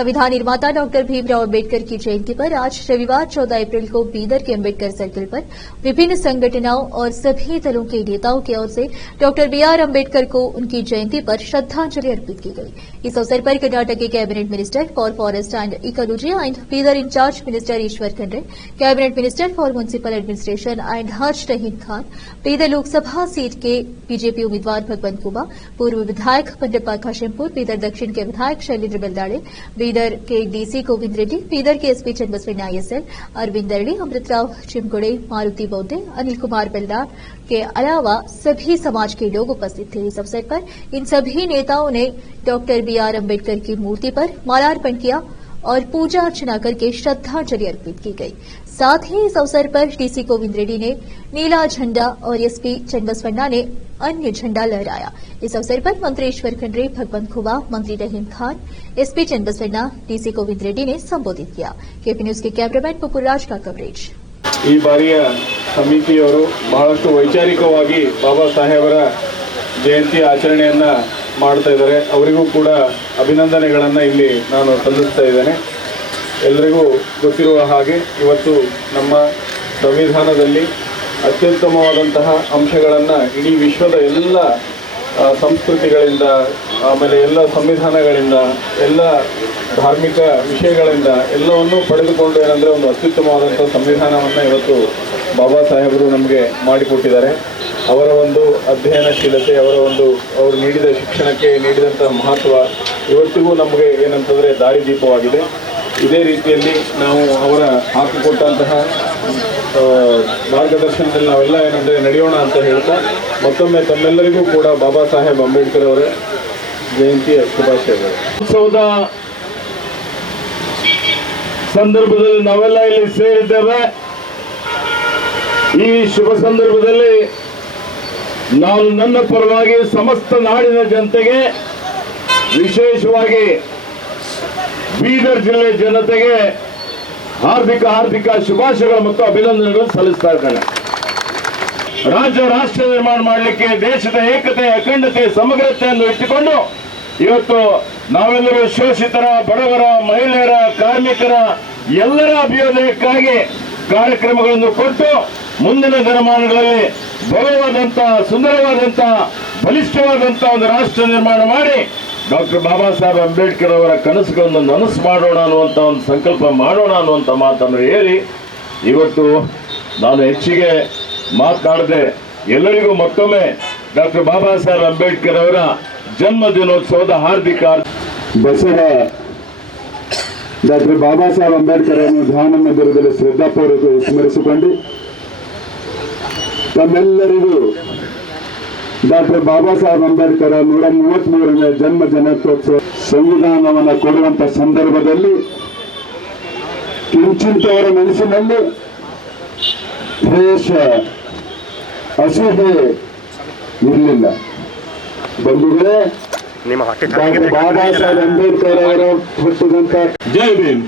संविधान निर्माता डॉक्टर भीमराव अम्बेडकर की जयंती पर आज रविवार 14 अप्रैल को बीदर के अम्बेडकर सर्किल पर विभिन्न संगठनों और सभी दलों के नेताओं की ओर से डॉक्टर बीआर अम्बेडकर को उनकी जयंती पर श्रद्धांजलि अर्पित की गई। इस अवसर पर कर्नाटक के cabinet minister for forest and ecology and Bidar incharge minister Eshwar Khandre, cabinet minister for municipal administration and Harsh Rahim Khan, Bidar Lok Sabha के बीजेपी उम्मीदवार भगवंत कुबा, पूर्व विधायक पंडप्पा काशेमपुर, बीदर दक्षिण के विधायक शैलेंद्र बेल्दाड़े, बीदर के डीसी गोविंद रेड्डी, बीदर के एसपी चन्नबसवಣ್ಣ आईएसएल, अरविंद अरड़ी, अमृतराव चिमगुड़े, मारुति बौद्धे, अनिल कुमार बेल्दार के अलावा सभी समाज के लोग उपस्थित थे। इस अवसर पर इन सभी नेताओं ने डॉक्टर बीआर अम्बेडकर की मूर्ति पर माल्यार्पण किया और पूजा अर्चना करके श्रद्धांजलि अर्पित की गई। साथ ही इस अवसर पर डीसी गोविंद रेड्डी ने नीला झंडा और एसपी चन्नबसवಣ್ಣ ने अन्य झंडा लहराया। इस अवसर पर मंत्री ईश्वर खंड्रे, भगवंत खुबा, मंत्री रहीम खान, एसपी चन्नबसವಣ್ಣ, डीसी गोविंद रेड्डी ने संबोधित किया। केपी न्यूज के कैमरामैन पुपुराज का कवरेज। ಈ ಬಾರಿಯ ಸಮಿತಿಯವರು ಬಹಳಷ್ಟು ವೈಚಾರಿಕವಾಗಿ ಬಾಬಾ ಸಾಹೇಬರ ಜಯಂತಿ ಆಚರಣೆಯನ್ನ ಮಾಡ್ತಾ ಇದ್ದಾರೆ. ಅವರಿಗೂ ಕೂಡ ಅಭಿನಂದನೆಗಳನ್ನು ಇಲ್ಲಿ ನಾನು ಸಲ್ಲಿಸ್ತಾ ಇದ್ದೇನೆ. ಎಲ್ಲರಿಗೂ ಗೊತ್ತಿರುವ ಹಾಗೆ ಇವತ್ತು ನಮ್ಮ ಸಂವಿಧಾನದಲ್ಲಿ ಅತ್ಯುತ್ತಮವಾದಂತಹ ಅಂಶಗಳನ್ನು ಇಡೀ ವಿಶ್ವದ ಎಲ್ಲ ಸಂಸ್ಕೃತಿಗಳಿಂದ, ಆಮೇಲೆ ಎಲ್ಲ ಸಂವಿಧಾನಗಳಿಂದ, ಎಲ್ಲ ಧಾರ್ಮಿಕ ವಿಷಯಗಳಿಂದ ಎಲ್ಲವನ್ನೂ ಪಡೆದುಕೊಂಡು ಏನಂದರೆ ಒಂದು ಅತ್ಯುತ್ತಮವಾದಂಥ ಸಂವಿಧಾನವನ್ನು ಇವತ್ತು ಬಾಬಾ ಸಾಹೇಬರು ನಮಗೆ ಮಾಡಿಕೊಟ್ಟಿದ್ದಾರೆ. ಅವರ ಒಂದು ಅಧ್ಯಯನಶೀಲತೆ, ಅವರು ನೀಡಿದ ಶಿಕ್ಷಣಕ್ಕೆ ನೀಡಿದಂತಹ ಮಹತ್ವ ಇವತ್ತಿಗೂ ನಮಗೆ ಏನಂತಂದರೆ ದಾರಿದೀಪವಾಗಿದೆ. ಇದೇ ರೀತಿಯಲ್ಲಿ ನಾವು ಅವರ ಹಾಕಿಕೊಟ್ಟಂತಹ ಮಾರ್ಗದರ್ಶನದಲ್ಲಿ ನಾವೆಲ್ಲ ಏನಂದರೆ ನಡೆಯೋಣ ಅಂತ ಹೇಳ್ತಾ ಮತ್ತೊಮ್ಮೆ ತಮ್ಮೆಲ್ಲರಿಗೂ ಕೂಡ ಬಾಬಾ ಸಾಹೇಬ್ ಅಂಬೇಡ್ಕರ್ ಅವರ ಜಯಂತಿಯ ಶುಭಾಶಯಗಳು. ಉತ್ಸವದ ಸಂದರ್ಭದಲ್ಲಿ ನಾವೆಲ್ಲ ಇಲ್ಲಿ ಸೇರಿದ್ದೇವೆ. ಈ ಶುಭ ಸಂದರ್ಭದಲ್ಲಿ ನಾನು ನನ್ನ ಪರವಾಗಿ ಸಮಸ್ತ ನಾಡಿನ ಜನತೆಗೆ, ವಿಶೇಷವಾಗಿ ಬೀದರ್ ಜಿಲ್ಲೆ ಜನತೆಗೆ ಹಾರ್ದಿಕ ಶುಭಾಶಯಗಳು ಮತ್ತು ಅಭಿನಂದನೆಗಳು ಸಲ್ಲಿಸ್ತಾ ಇದ್ದೇನೆ. ರಾಷ್ಟ್ರ ನಿರ್ಮಾಣ ಮಾಡಲಿಕ್ಕೆ ದೇಶದ ಏಕತೆ, ಅಖಂಡತೆ, ಸಮಗ್ರತೆಯನ್ನು ಇಟ್ಟುಕೊಂಡು ಇವತ್ತು ನಾವೆಲ್ಲರೂ ಶೋಷಿತರ, ಬಡವರ, ಮಹಿಳೆಯರ, ಕಾರ್ಮಿಕರ ಎಲ್ಲರ ಅಭ್ಯುದಯಕ್ಕಾಗಿ ಕಾರ್ಯಕ್ರಮಗಳನ್ನು ಕೊಟ್ಟು ಮುಂದಿನ ದಿನಮಾನಗಳಲ್ಲಿ ಭವ್ಯವಾದಂಥ, ಸುಂದರವಾದಂಥ, ಬಲಿಷ್ಠವಾದಂಥ ಒಂದು ರಾಷ್ಟ್ರ ನಿರ್ಮಾಣ ಮಾಡಿ ಡಾಕ್ಟರ್ ಬಾಬಾ ಸಾಹೇಬ್ ಅಂಬೇಡ್ಕರ್ ಅವರ ಕನಸುಗಳನ್ನು ನನಸು ಮಾಡೋಣ ಅನ್ನುವಂಥ ಒಂದು ಸಂಕಲ್ಪ ಮಾಡೋಣ ಅನ್ನುವಂಥ ಮಾತನ್ನು ಹೇಳಿ ಇವತ್ತು ನಾನು ಹೆಚ್ಚಿಗೆ ಮಾತನಾಡದೆ ಎಲ್ಲರಿಗೂ ಮತ್ತೊಮ್ಮೆ ಡಾಕ್ಟರ್ ಬಾಬಾ ಸಾಹೇಬ್ ಅಂಬೇಡ್ಕರ್ ಅವರ ಜನ್ಮ ದಿನೋತ್ಸವದ ಹಾರ್ದಿಕ ಬಸವ ಡಾಕ್ಟರ್ ಬಾಬಾ ಸಾಹೇಬ್ ಅಂಬೇಡ್ಕರ್ ಅನ್ನು ಧ್ಯಾನ ಮಂದಿರದಲ್ಲಿ ಶ್ರದ್ಧಾಪೂರ್ವಕ ಸ್ಮರಿಸಿಕೊಂಡು ತಮ್ಮೆಲ್ಲರಿಗೂ ಡಾಕ್ಟರ್ ಬಾಬಾ ಸಾಹೇಬ್ ಅಂಬೇಡ್ಕರ್ 133ನೇ ಜನ್ಮ ದಿನೋತ್ಸವ ಸಂವಿಧಾನವನ್ನು ಕೊಡುವಂತ ಸಂದರ್ಭದಲ್ಲಿ ಕಿಂಚಿಂತವರ ಮನಸ್ಸಿನಲ್ಲಿ ದ್ವೇಷ, ಅಸೂಹೆ ಇರಲಿಲ್ಲ. ಬಂಧುಗಳೇ, ಡಾಕ್ಟರ್ ಬಾಬಾ ಸಾಹೇಬ್ ಅಂಬೇಡ್ಕರ್ ಅವರು ಹುಟ್ಟಿದಂತ ಜೈ ಭೀಮ್.